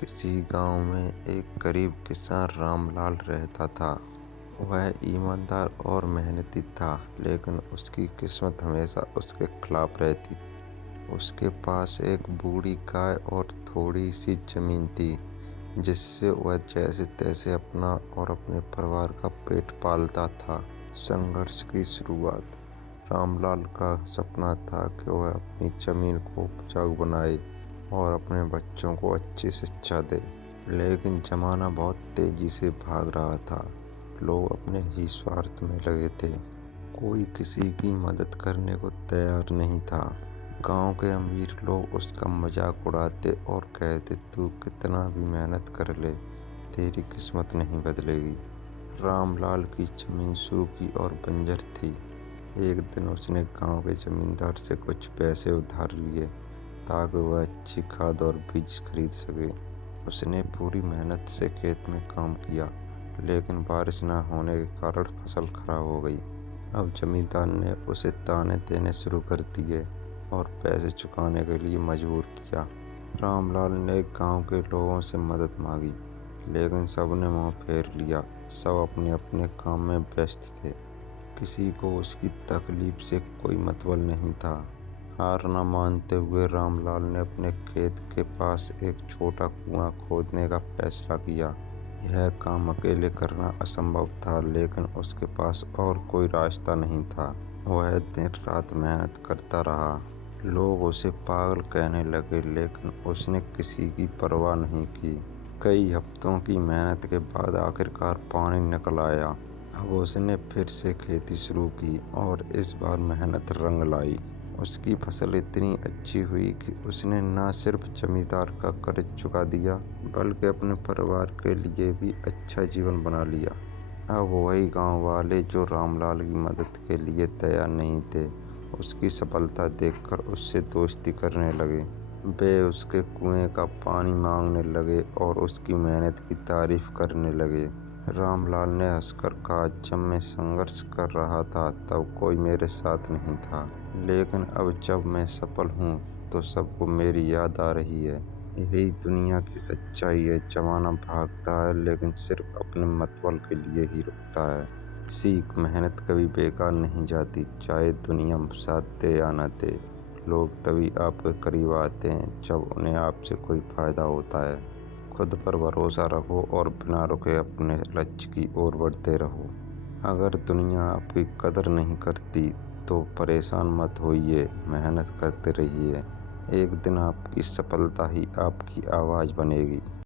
किसी गांव में एक गरीब किसान रामलाल रहता था। वह ईमानदार और मेहनती था, लेकिन उसकी किस्मत हमेशा उसके खिलाफ रहती थी। उसके पास एक बूढ़ी गाय और थोड़ी सी जमीन थी, जिससे वह जैसे तैसे अपना और अपने परिवार का पेट पालता था। संघर्ष की शुरुआत। रामलाल का सपना था कि वह अपनी जमीन को उपजाऊ बनाए और अपने बच्चों को अच्छी शिक्षा दे। लेकिन जमाना बहुत तेजी से भाग रहा था। लोग अपने ही स्वार्थ में लगे थे। कोई किसी की मदद करने को तैयार नहीं था। गांव के अमीर लोग उसका मजाक उड़ाते और कहते, तू कितना भी मेहनत कर ले, तेरी किस्मत नहीं बदलेगी। रामलाल की जमीन सूखी और बंजर थी। एक दिन उसने गांव के जमींदार से कुछ पैसे उधार लिए, ताकि वह अच्छी खाद और बीज खरीद सके। उसने पूरी मेहनत से खेत में काम किया, लेकिन बारिश न होने के कारण फसल खराब हो गई। अब जमींदार ने उसे ताने देने शुरू कर दिए और पैसे चुकाने के लिए मजबूर किया। रामलाल ने गांव के लोगों से मदद मांगी, लेकिन सबने मुंह फेर लिया। सब अपने अपने काम में व्यस्त थे। किसी को उसकी तकलीफ से कोई मतलब नहीं था। हार न मानते हुए रामलाल ने अपने खेत के पास एक छोटा कुआं खोदने का फैसला किया। यह काम अकेले करना असंभव था, लेकिन उसके पास और कोई रास्ता नहीं था। वह दिन रात मेहनत करता रहा। लोग उसे पागल कहने लगे, लेकिन उसने किसी की परवाह नहीं की। कई हफ्तों की मेहनत के बाद आखिरकार पानी निकल आया। अब उसने फिर से खेती शुरू की और इस बार मेहनत रंग लाई। उसकी फसल इतनी अच्छी हुई कि उसने न सिर्फ जमींदार का कर्ज चुका दिया, बल्कि अपने परिवार के लिए भी अच्छा जीवन बना लिया। अब वही गांव वाले जो रामलाल की मदद के लिए तैयार नहीं थे, उसकी सफलता देखकर उससे दोस्ती करने लगे। वे उसके कुएं का पानी मांगने लगे और उसकी मेहनत की तारीफ करने लगे। रामलाल ने हंसकर कहा, जब मैं संघर्ष कर रहा था तब कोई मेरे साथ नहीं था, लेकिन अब जब मैं सफल हूँ तो सबको मेरी याद आ रही है। यही दुनिया की सच्चाई है। जमाना भागता है, लेकिन सिर्फ अपने मतलब के लिए ही रुकता है। सीख, मेहनत कभी बेकार नहीं जाती, चाहे दुनिया साथ दे या न दे। लोग तभी आपके करीब आते हैं जब उन्हें आपसे कोई फायदा होता है। खुद पर भरोसा रखो और बिना रुके अपने लक्ष्य की ओर बढ़ते रहो। अगर दुनिया आपकी कदर नहीं करती तो परेशान मत होइए, मेहनत करते रहिए। एक दिन आपकी सफलता ही आपकी आवाज़ बनेगी।